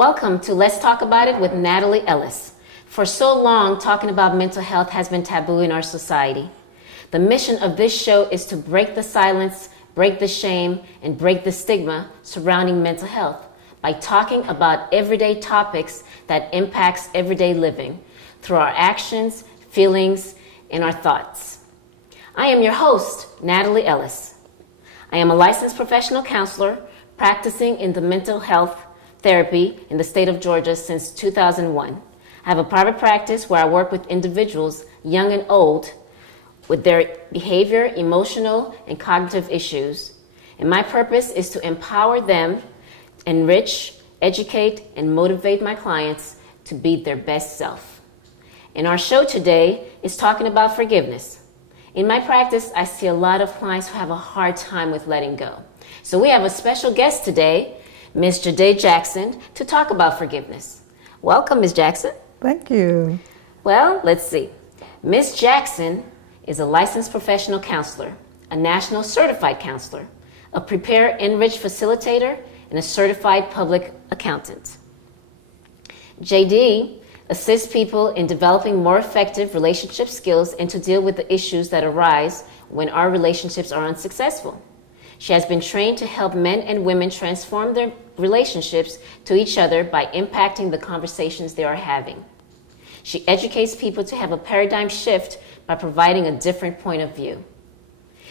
Welcome to Let's Talk About It with Nathalie Ellis. For so long, talking about mental health has been taboo in our society. The mission of this show is to break the silence, break the shame, and break the stigma surrounding mental health by talking about everyday topics that impacts everyday living through our actions, feelings, and our thoughts. I am your host, Nathalie Ellis. I am a licensed professional counselor practicing in the mental health therapy in the state of Georgia since 2001. I have a private practice where I work with individuals, young and old, with their behavior, emotional, and cognitive issues. And my purpose is to empower them, enrich, educate, and motivate my clients to be their best self. And our show today is talking about forgiveness. In my practice, I see a lot of clients who have a hard time with letting go. So we have a special guest today, Ms. Jade Jackson, to talk about forgiveness. Welcome, Ms. Jackson. Thank you. Well, let's see. Ms. Jackson is a licensed professional counselor, a national certified counselor, a Prepare Enrich facilitator, and a certified public accountant. JD assists people in developing more effective relationship skills and to deal with the issues that arise when our relationships are unsuccessful. She has been trained to help men and women transform their relationships to each other by impacting the conversations they are having. She educates people to have a paradigm shift by providing a different point of view.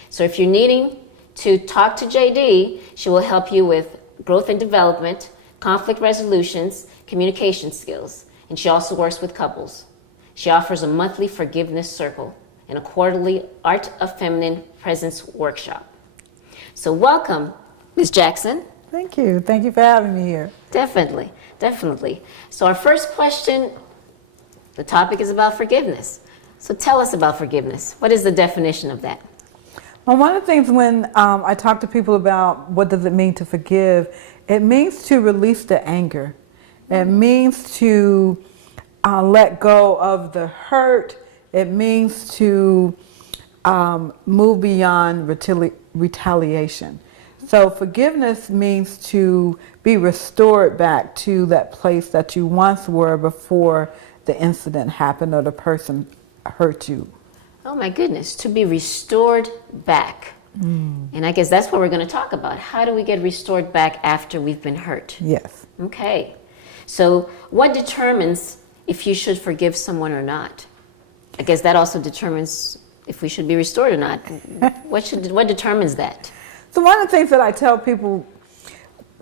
So if you're needing to talk to JD, she will help you with growth and development, conflict resolutions, communication skills, and she also works with couples. She offers a monthly forgiveness circle and a quarterly Art of Feminine Presence workshop. So welcome, Ms. Jackson. Thank you. Thank you for having me here. Definitely, definitely. So our first question, the topic is about forgiveness. So tell us about forgiveness. What is the definition of that? Well, one of the things when I talk to people about what does it mean to forgive, it means to release the anger. It means to let go of the hurt. It means to move beyond retaliation. So forgiveness means to be restored back to that place that you once were before the incident happened or the person hurt you. Oh my goodness, to be restored back. And I guess that's what we're going to talk about. How do we get restored back after we've been hurt? Yes. Okay. So what determines if you should forgive someone or not? I guess that also determines if we should be restored or not. What determines that? So one of the things that I tell people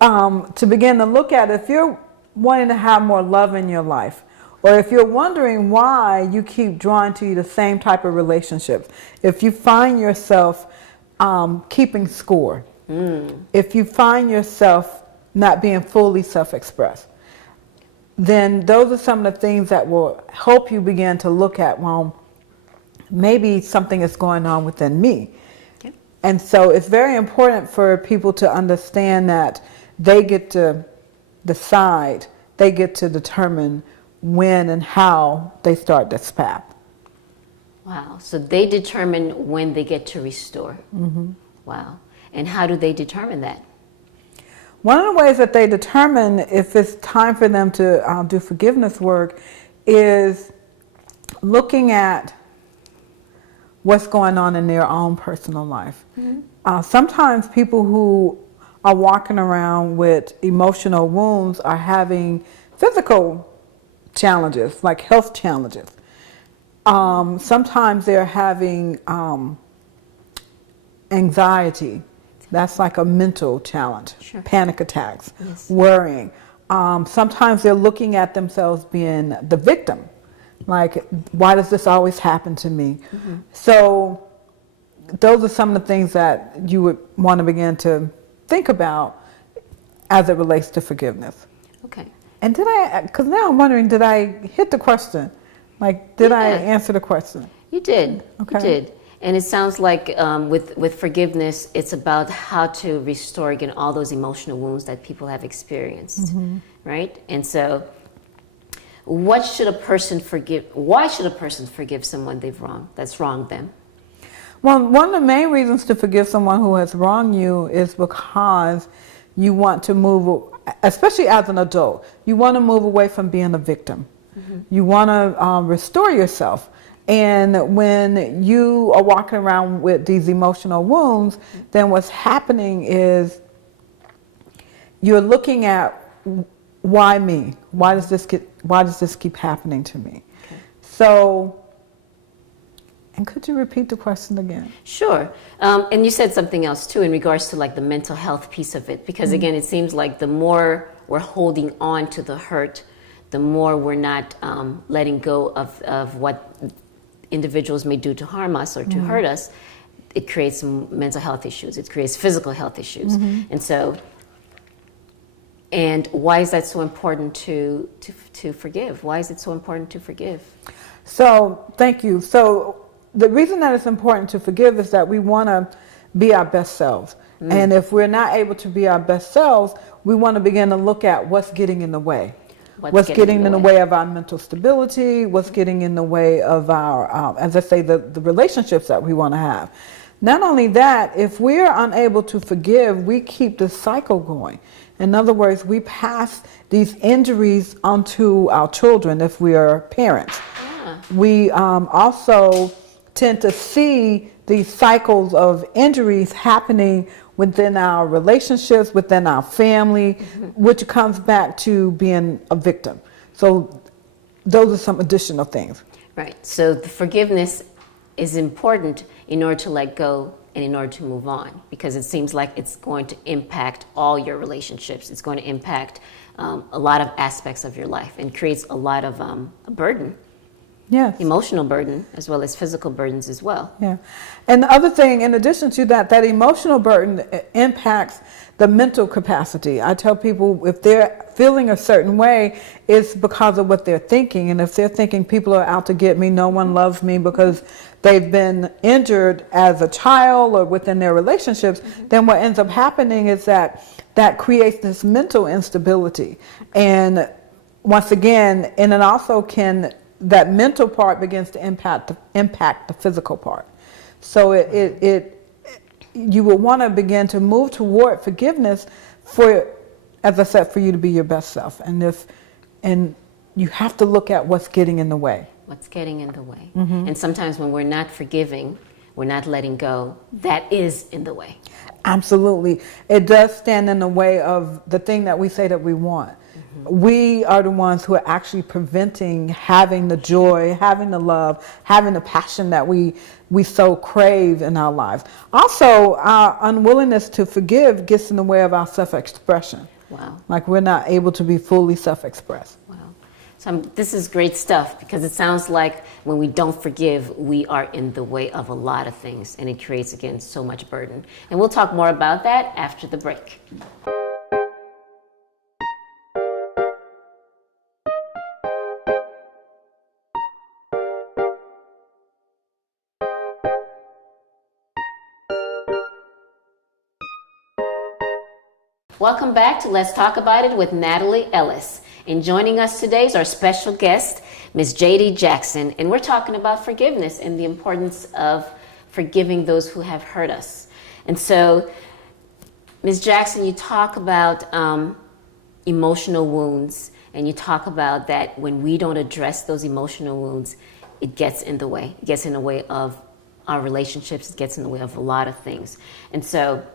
to begin to look at, if you're wanting to have more love in your life, or if you're wondering why you keep drawing to you the same type of relationships, if you find yourself keeping score, if you find yourself not being fully self-expressed, then those are some of the things that will help you begin to look at, well, maybe something is going on within me. Okay. And so it's very important for people to understand that they get to decide, they get to determine when and how they start this path. Wow. So they determine when they get to restore. Mm-hmm. Wow. And how do they determine that? One of the ways that they determine if it's time for them to do forgiveness work is looking at what's going on in their own personal life. Mm-hmm. Sometimes people who are walking around with emotional wounds are having physical challenges, like health challenges. Sometimes they're having anxiety. That's like a mental challenge. Sure. Panic attacks, yes. Worrying. Sometimes they're looking at themselves being the victim. Like, why does this always happen to me? Mm-hmm. So those are some of the things that you would want to begin to think about as it relates to forgiveness. Okay. And because now I'm wondering, did I hit the question? Like, did I answer the question? You did. Okay. You did. And it sounds like with forgiveness, it's about how to restore again all those emotional wounds that people have experienced, mm-hmm. right? And so, what should a person forgive? Why should a person forgive someone that's wronged them? Well, one of the main reasons to forgive someone who has wronged you is because you want to move, especially as an adult, you want to move away from being a victim. You want to restore yourself. And when you are walking around with these emotional wounds, then what's happening is you're looking at, why me? Why does this keep happening to me? Okay. So, and could you repeat the question again? Sure. And you said something else too in regards to like the mental health piece of it, because again, it seems like the more we're holding on to the hurt, the more we're not letting go of what individuals may do to harm us or to hurt us. It creates some mental health issues. It creates physical health issues. And so, and why is that so important to forgive? Why is it so important to forgive? So, thank you. So, the reason that it's important to forgive is that we want to be our best selves. And if we're not able to be our best selves, we want to begin to look at what's getting in the way. What's getting in the way of our mental stability, what's getting in the way of our, as I say, the relationships that we want to have. Not only that, if we're unable to forgive, we keep the cycle going. In other words, we pass these injuries onto our children if we are parents. We also tend to see these cycles of injuries happening within our relationships, within our family, which comes back to being a victim. So those are some additional things. Right. So the forgiveness is important in order to let go and in order to move on, because it seems like it's going to impact all your relationships. It's going to impact a lot of aspects of your life and creates a lot of burden. Yes. Emotional burden as well as physical burdens as well. Yeah. And the other thing, in addition to that, that emotional burden impacts the mental capacity. I tell people if they're feeling a certain way, it's because of what they're thinking. And if they're thinking people are out to get me, no one loves me because they've been injured as a child or within their relationships, then what ends up happening is that creates this mental instability. And once again, and it also can, that mental part begins to impact the physical part. So you will want to begin to move toward forgiveness for, as I said, for you to be your best self. And you have to look at what's getting in the way. What's getting in the way. And sometimes when we're not forgiving, we're not letting go, that is in the way. Absolutely. It does stand in the way of the thing that we say that we want. We are the ones who are actually preventing having the joy, having the love, having the passion that we so crave in our lives. Also, our unwillingness to forgive gets in the way of our self-expression. Wow. Like we're not able to be fully self-expressed. Wow. So this is great stuff, because it sounds like when we don't forgive, we are in the way of a lot of things, and it creates, again, so much burden. And we'll talk more about that after the break. Welcome back to Let's Talk About It with Nathalie Ellis. And joining us today is our special guest, Ms. J.D. Jackson. And we're talking about forgiveness and the importance of forgiving those who have hurt us. And so, Ms. Jackson, you talk about emotional wounds, and you talk about that when we don't address those emotional wounds, it gets in the way. It gets in the way of our relationships. It gets in the way of a lot of things. And so,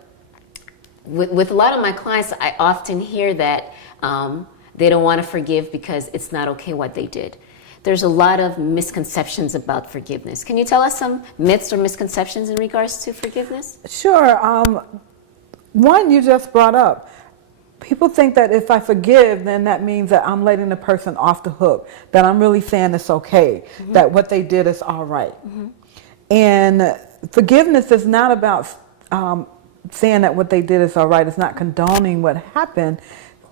with a lot of my clients, I often hear that they don't want to forgive because it's not okay what they did. There's a lot of misconceptions about forgiveness. Can you tell us some myths or misconceptions in regards to forgiveness? Sure. One you just brought up. People think that if I forgive, then that means that I'm letting the person off the hook, that I'm really saying it's okay, that what they did is all right. And forgiveness is not about saying that what they did is all right. It's not condoning what happened.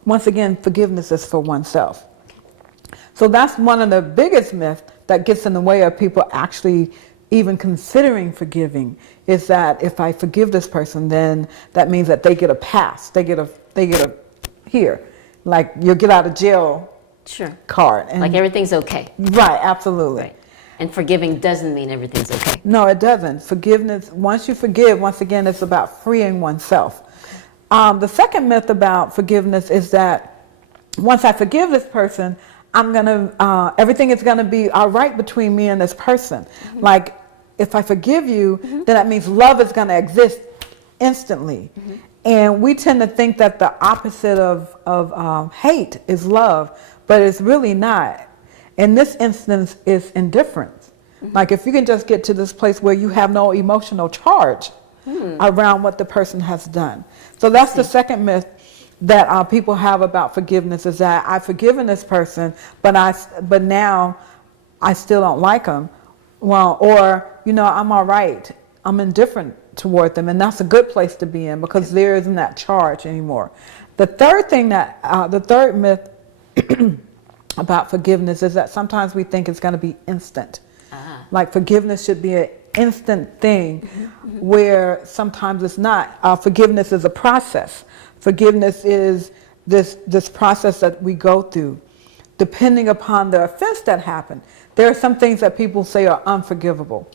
Once again, forgiveness is for oneself. So that's one of the biggest myths that gets in the way of people actually even considering forgiving, is that if I forgive this person, then that means that they get a pass. They get a here, like you'll get out of jail card. And like everything's okay. Right, absolutely. Right. And forgiving doesn't mean everything's okay. No, it doesn't. Forgiveness, once you forgive, once again, it's about freeing oneself. The second myth about forgiveness is that once I forgive this person, everything is gonna be all right between me and this person. Like, if I forgive you, then that means love is gonna exist instantly. And we tend to think that the opposite of hate is love, but it's really not. In this instance, it's indifference. Like, if you can just get to this place where you have no emotional charge around what the person has done. So that's the second myth that people have about forgiveness, is that I've forgiven this person, but now I still don't like them. Well, or, I'm all right. I'm indifferent toward them, and that's a good place to be in, because there isn't that charge anymore. The third myth about forgiveness is that sometimes we think it's going to be instant. Like, forgiveness should be an instant thing, where sometimes it's not. Forgiveness is a process. Forgiveness is this process that we go through, depending upon the offense that happened. There are some things that people say are unforgivable.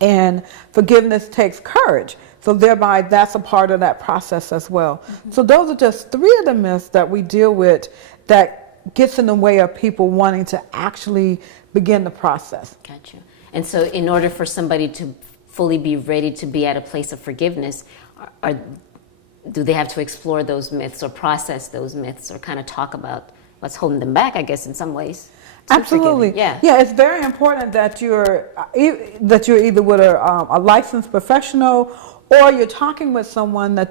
And forgiveness takes courage. So thereby, that's a part of that process as well. So those are just three of the myths that we deal with that gets in the way of people wanting to actually begin the process. Gotcha. And so in order for somebody to fully be ready to be at a place of forgiveness, do they have to explore those myths or process those myths or kind of talk about what's holding them back, I guess, in some ways? Absolutely. Yeah, it's very important that you're either with a licensed professional, or you're talking with someone that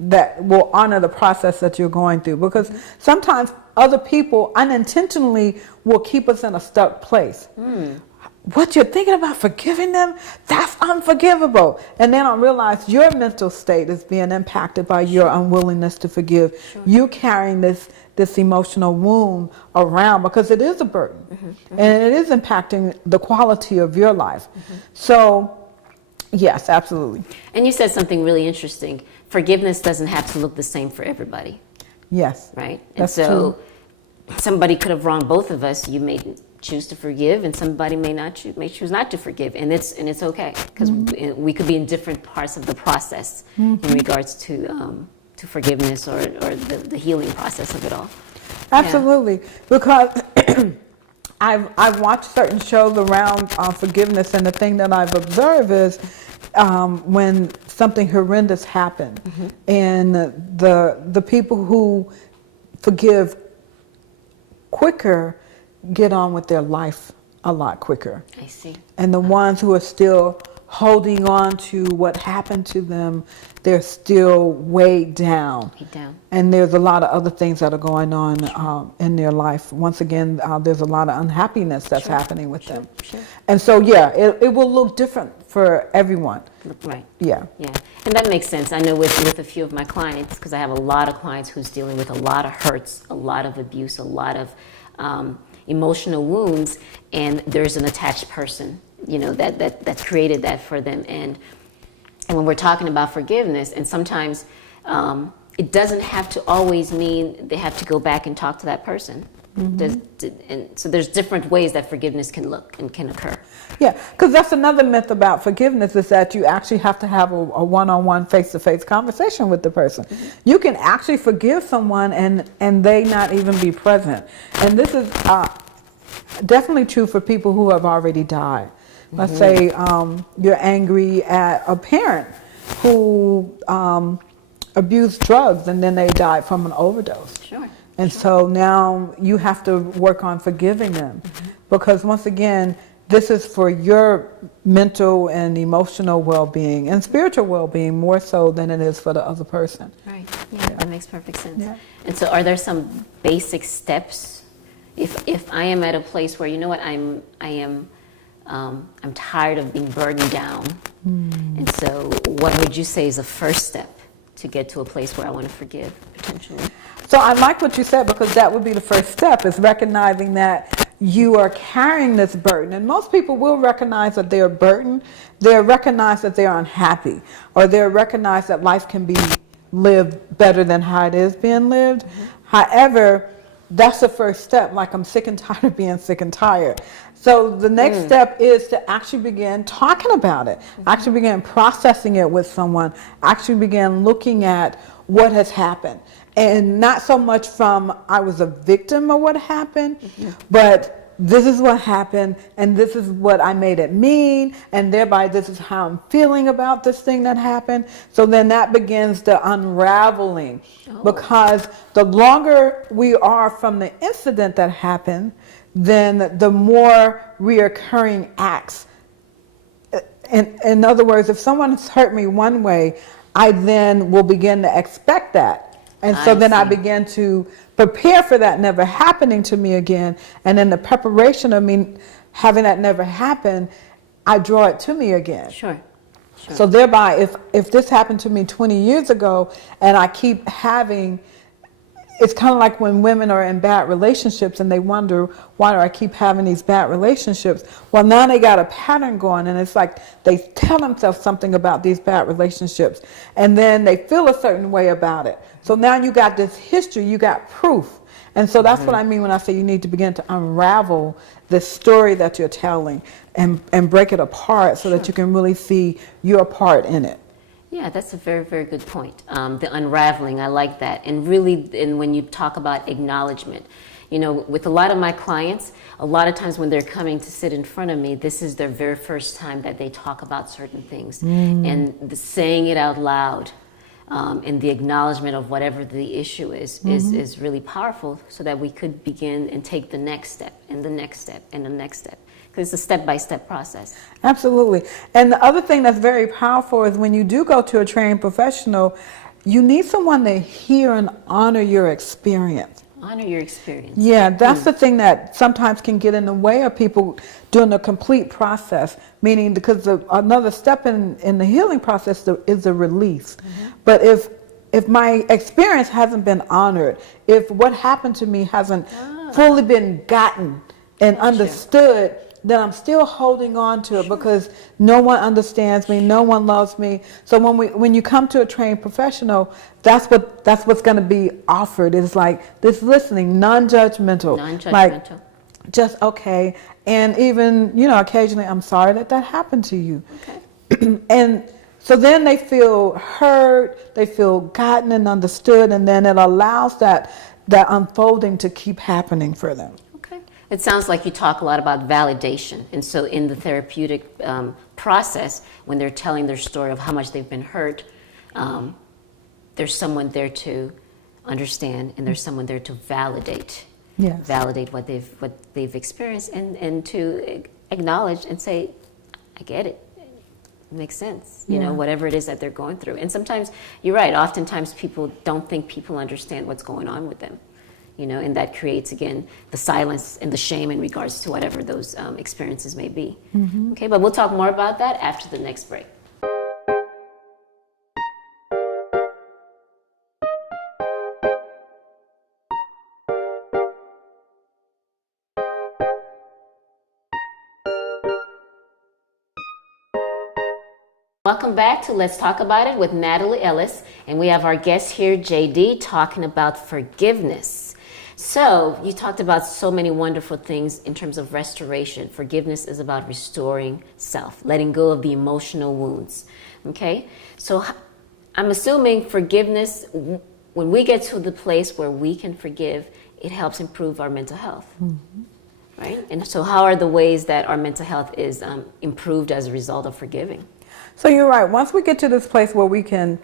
that will honor the process that you're going through, because sometimes other people unintentionally will keep us in a stuck place. What you're thinking about forgiving them, that's unforgivable. And then I realize your mental state is being impacted by your unwillingness to forgive. You carrying this emotional wound around, because it is a burden, and it is impacting the quality of your life. So, yes, absolutely. And you said something really interesting. Forgiveness doesn't have to look the same for everybody. Yes. Right? That's true. True. Somebody could have wronged both of us. You may choose to forgive, and somebody may choose not to forgive, and it's okay, because we could be in different parts of the process in regards to forgiveness or the healing process of it all. Absolutely, because I've watched certain shows around forgiveness, and the thing that I've observed is when something horrendous happened, and the people who forgive quicker get on with their life a lot quicker. I see. And the ones who are still holding on to what happened to them, they're still weighed down. And there's a lot of other things that are going on in their life. Once again, there's a lot of unhappiness that's happening with them. And so, it will look different for everyone. Right. Yeah. And that makes sense. I know with a few of my clients, because I have a lot of clients who's dealing with a lot of hurts, a lot of abuse, a lot of emotional wounds, and there's an attached person, that created that for them. And when we're talking about forgiveness, and sometimes it doesn't have to always mean they have to go back and talk to that person. And so there's different ways that forgiveness can look and can occur. Yeah, because that's another myth about forgiveness, is that you actually have to have a one-on-one, face-to-face conversation with the person. You can actually forgive someone and they not even be present. And this is definitely true for people who have already died. Let's say you're angry at a parent who abused drugs and then they died from an overdose. And so now you have to work on forgiving them, because once again, this is for your mental and emotional well-being and spiritual well-being more so than it is for the other person. Right. Yeah, that makes perfect sense. And so are there some basic steps if I am at a place where, I'm tired of being burdened down, and so what would you say is the first step to get to a place where I want to forgive, potentially? So I like what you said, because that would be the first step, is recognizing that you are carrying this burden. And most people will recognize that they are burdened. They'll recognize that they are unhappy, or they'll recognize that life can be lived better than how it is being lived. However, that's the first step. Like, I'm sick and tired of being sick and tired. So the next step is to actually begin talking about it, actually begin processing it with someone, actually begin looking at what has happened. And not so much from I was a victim of what happened, but this is what happened, and this is what I made it mean, and thereby this is how I'm feeling about this thing that happened. So then that begins the unraveling, because the longer we are from the incident that happened, then the more reoccurring acts. In other words, if someone has hurt me one way, I then will begin to expect that. And so then I began to prepare for that never happening to me again. And in the preparation of me having that never happen, I draw it to me again. Sure. So thereby, if this happened to me 20 years ago and I keep having, it's kind of like when women are in bad relationships and they wonder, why do I keep having these bad relationships? Well, now they got a pattern going, and it's like they tell themselves something about these bad relationships, and then they feel a certain way about it. So now you got this history, you got proof. And so that's what I mean when I say you need to begin to unravel the story that you're telling and break it apart so that you can really see your part in it. Yeah, that's a very, very good point. The unraveling, I like that. And really, and when you talk about acknowledgement, you know, with a lot of my clients, a lot of times when they're coming to sit in front of me, this is their very first time that they talk about certain things. And saying it out loud and the acknowledgement of whatever the issue is really powerful, so that we could begin and take the next step and the next step and the next step. It's a step-by-step process. Absolutely. And the other thing that's very powerful is when you do go to a trained professional, you need someone to hear and honor your experience. Honor your experience. Yeah, that's the thing that sometimes can get in the way of people doing the complete process, meaning because another step in the healing process is the release. But if my experience hasn't been honored, if what happened to me hasn't fully been gotten and understood, then I'm still holding on to it because no one understands me, no one loves me. So when you come to a trained professional, that's what's going to be offered. It's like this listening, non-judgmental, like just okay, and even occasionally, I'm sorry that happened to you. Okay. And so then they feel heard, they feel gotten and understood, and then it allows that unfolding to keep happening for them. It sounds like you talk a lot about validation. And so in the therapeutic process, when they're telling their story of how much they've been hurt, there's someone there to understand, and there's someone there to validate. Yes. Validate what they've experienced, and to acknowledge and say, I get it. It makes sense. You know, whatever it is that they're going through. And sometimes, you're right, oftentimes people don't think people understand what's going on with them. And that creates, again, the silence and the shame in regards to whatever those experiences may be. Okay, but we'll talk more about that after the next break. Welcome back to Let's Talk About It with Nathalie Ellis, and we have our guest here, JD, talking about forgiveness. So you talked about so many wonderful things in terms of restoration. Forgiveness is about restoring self, letting go of the emotional wounds. Okay? So I'm assuming forgiveness, when we get to the place where we can forgive, it helps improve our mental health. Right? And so how are the ways that our mental health is improved as a result of forgiving? So you're right. Once we get to this place where we can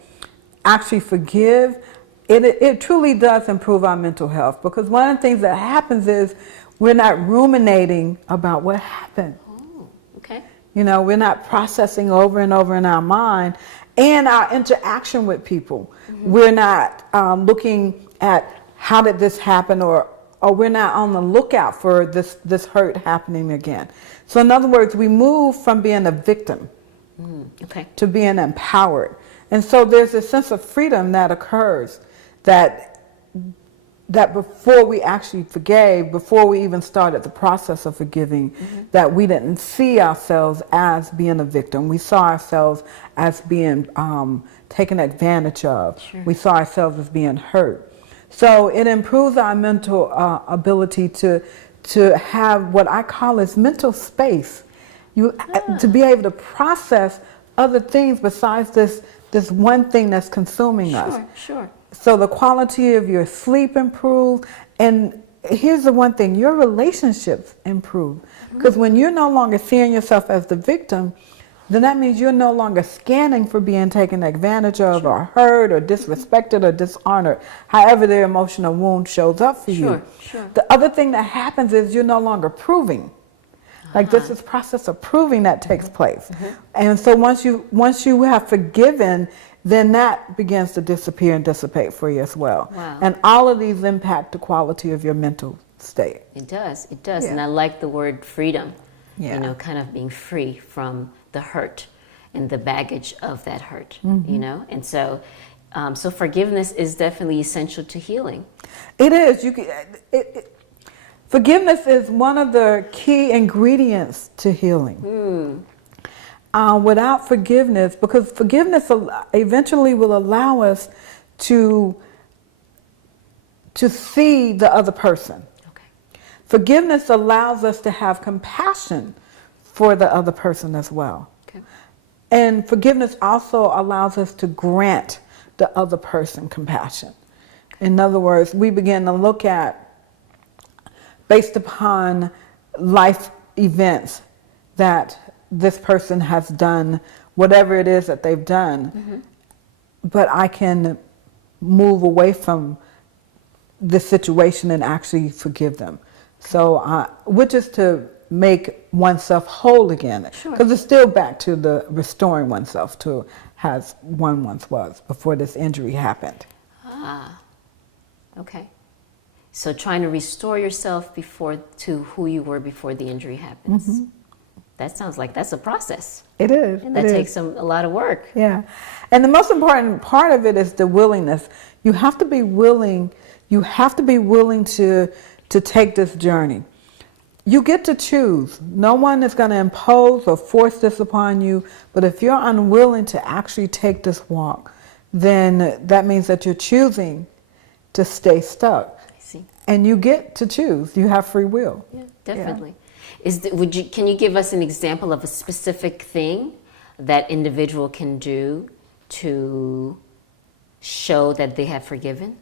actually forgive, it truly does improve our mental health, because one of the things that happens is we're not ruminating about what happened. Oh, okay. We're not processing over and over in our mind, and our interaction with people. We're not looking at how did this happen, or we're not on the lookout for this hurt happening again. So in other words, we move from being a victim to being empowered. And so there's a sense of freedom that occurs that before we actually forgave, before we even started the process of forgiving, that we didn't see ourselves as being a victim. We saw ourselves as being taken advantage of. We saw ourselves as being hurt. So it improves our mental ability to have what I call as mental space. To be able to process other things besides this one thing that's consuming us. Sure. So the quality of your sleep improves, and here's the one thing: your relationships improve. Because when you're no longer seeing yourself as the victim, then that means you're no longer scanning for being taken advantage of, or hurt, or disrespected, or dishonored, however their emotional wound shows up for you. Sure. The other thing that happens is you're no longer proving. Like there's this process of proving that takes place. And so once you have forgiven, then that begins to disappear and dissipate for you as well. Wow. And all of these impact the quality of your mental state. It does. Yeah. And I like the word freedom. Yeah. You know, kind of being free from the hurt and the baggage of that hurt, you know? And so, so forgiveness is definitely essential to healing. It is. Forgiveness is one of the key ingredients to healing. Without forgiveness, because forgiveness eventually will allow us to see the other person. Okay. Forgiveness allows us to have compassion for the other person as well. Okay. And forgiveness also allows us to grant the other person compassion. In other words, we begin to look at, based upon life events, that this person has done whatever it is that they've done, but I can move away from the situation and actually forgive them. So, which is to make oneself whole again, because it's still back to the restoring oneself to as one once was before this injury happened. Okay. So trying to restore yourself to who you were before the injury happens. That sounds like that's a process. It is. And that takes a lot of work. Yeah. And the most important part of it is the willingness. You have to be willing. You have to be willing to take this journey. You get to choose. No one is going to impose or force this upon you. But if you're unwilling to actually take this walk, then that means that you're choosing to stay stuck. I see. And you get to choose. You have free will. Yeah, definitely. Can you give us an example of a specific thing that individual can do to show that they have forgiven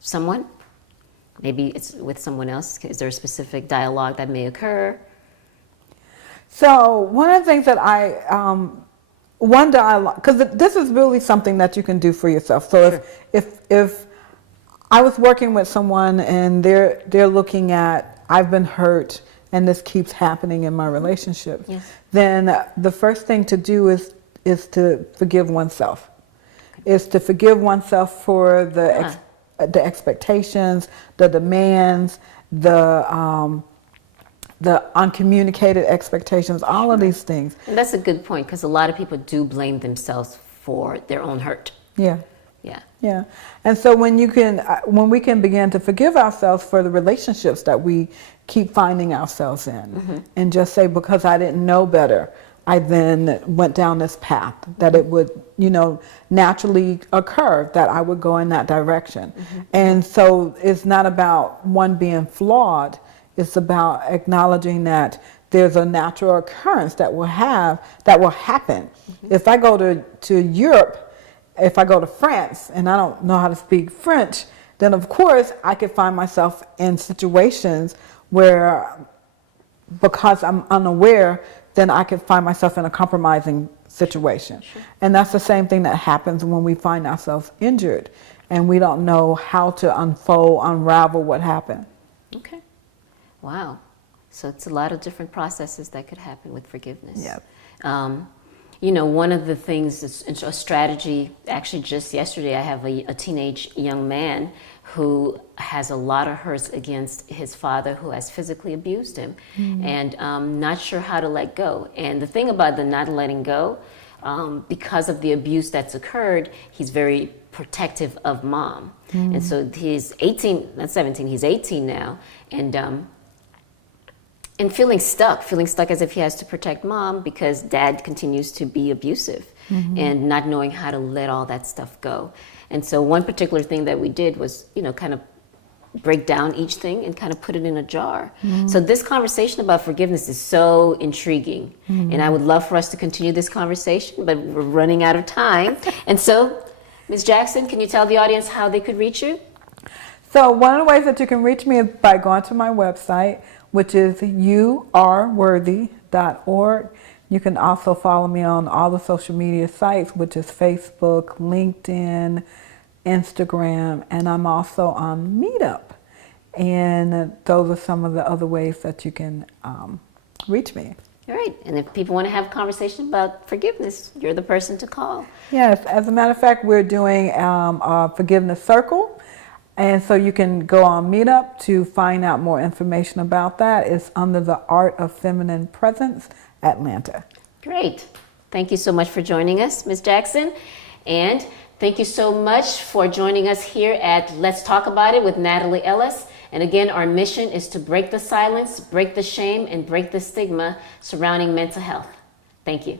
someone? Maybe it's with someone else. Is there a specific dialogue that may occur? So one of the things that one dialogue, because this is really something that you can do for yourself. So if I was working with someone and they're looking at, I've been hurt and this keeps happening in my relationship, then the first thing to do is to forgive oneself. Is to forgive oneself for the expectations, the demands, the uncommunicated expectations, all of these things. And that's a good point, because a lot of people do blame themselves for their own hurt. Yeah. Yeah. Yeah. And so when we can begin to forgive ourselves for the relationships that we keep finding ourselves in, and just say, because I didn't know better, I then went down this path, that it would, naturally occur that I would go in that direction. And so it's not about one being flawed. It's about acknowledging that there's a natural occurrence that will happen. If I go to Europe, if I go to France and I don't know how to speak French, then of course I could find myself in situations where, because I'm unaware, then I could find myself in a compromising situation. And that's the same thing that happens when we find ourselves injured and we don't know how to unravel what happened. Okay. Wow. So it's a lot of different processes that could happen with forgiveness. Yeah. One of the things, a strategy, actually just yesterday, I have a teenage young man who has a lot of hurts against his father, who has physically abused him, and not sure how to let go. And the thing about the not letting go, because of the abuse that's occurred, he's very protective of mom. And so he's 18, not 17, he's 18 now, and feeling stuck as if he has to protect mom because dad continues to be abusive, and not knowing how to let all that stuff go. And so one particular thing that we did was, kind of break down each thing and kind of put it in a jar. So this conversation about forgiveness is so intriguing. And I would love for us to continue this conversation, but we're running out of time. And so, Ms. Jackson, can you tell the audience how they could reach you? So one of the ways that you can reach me is by going to my website, which is youareworthy.org. You can also follow me on all the social media sites, which is Facebook, LinkedIn, Instagram, and I'm also on Meetup. And those are some of the other ways that you can reach me. All right. And if people want to have a conversation about forgiveness, you're the person to call. Yes. As a matter of fact, we're doing a forgiveness circle. And so you can go on Meetup to find out more information about that. It's under the Art of Feminine Presence, Atlanta. Great. Thank you so much for joining us, Ms. Jackson. And thank you so much for joining us here at Let's Talk About It with Nathalie Ellis. And again, our mission is to break the silence, break the shame, and break the stigma surrounding mental health. Thank you.